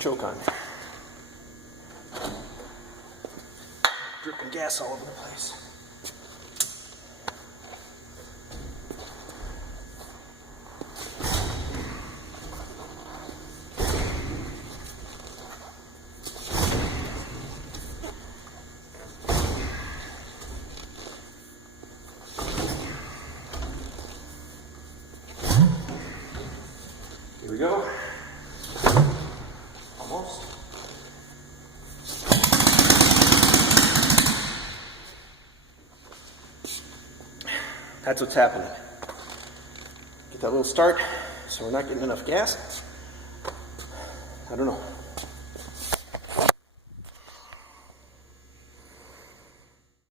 choke on. Dripping gas all over the place. Here we go. Almost. That's what's happening. Get that little start, so we're not getting enough gas. I don't know.